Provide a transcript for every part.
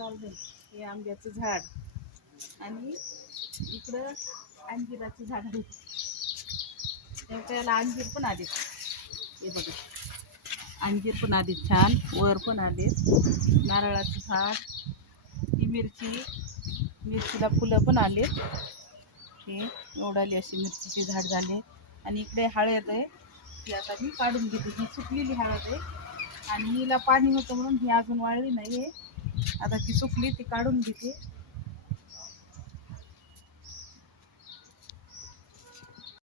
हे आंब्याचं झाड आणि इकडं अंजिराचं झाड आहे. त्याला अंजीर पण आले. हे बघा, अंजीर पण आले छान, वर पण आले. नारळाचं झाड, ही मिरचीला फुलं पण आले. हे एवढाली अशी मिरचीचे झाड झाले. आणि इकडे हळद आहे, ती आता मी काढून घेते. ही सुकलेली हळद आहे आणि हिला पाणी होतं म्हणून ही अजून वाळली नाही आहे. आता ती सुकली, ती काढून घेते.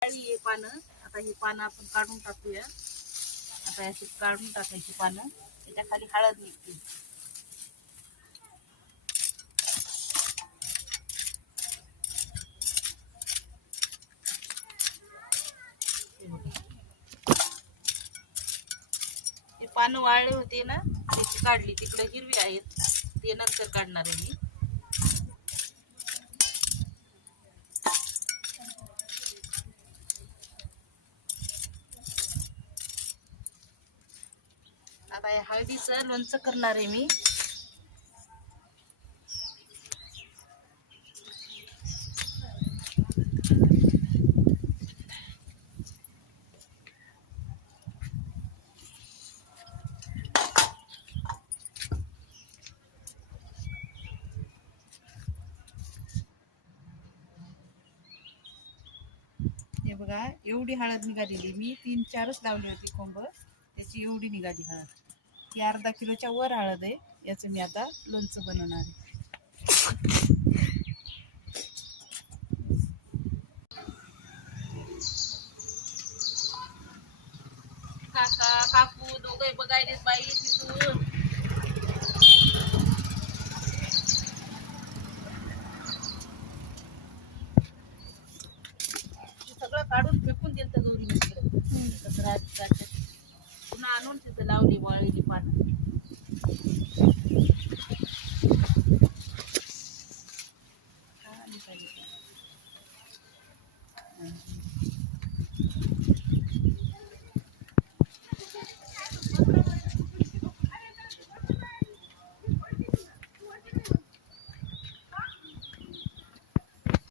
वाळली आहे पानं. आता ही पानं आपण काढून टाकूया. आता याची काढून टाकायची पानं, त्याच्या खाली हळद निघते. ते पानं वाळले होते ना, त्याची काढली. तिकडे हिरवी आहेत, ते नंतर काढणार आहे मी. आता या हळदीचं लोणचं करणार आहे मी. हे बघा, एवढी हळद निघालेली. मी 3-4च लावली होती कोंब, त्याची एवढी निघाली हळद. ही अर्धा किलोच्या वर हळद आहे. याचं मी आता लोणचं बनवणार आहे. काका काकू दोघे बघायलेत बाई तिथून. सगळं काढून फेकून दिलं तर गौरी पुन्हा आणून तिथं लावली वाळलेली पानं.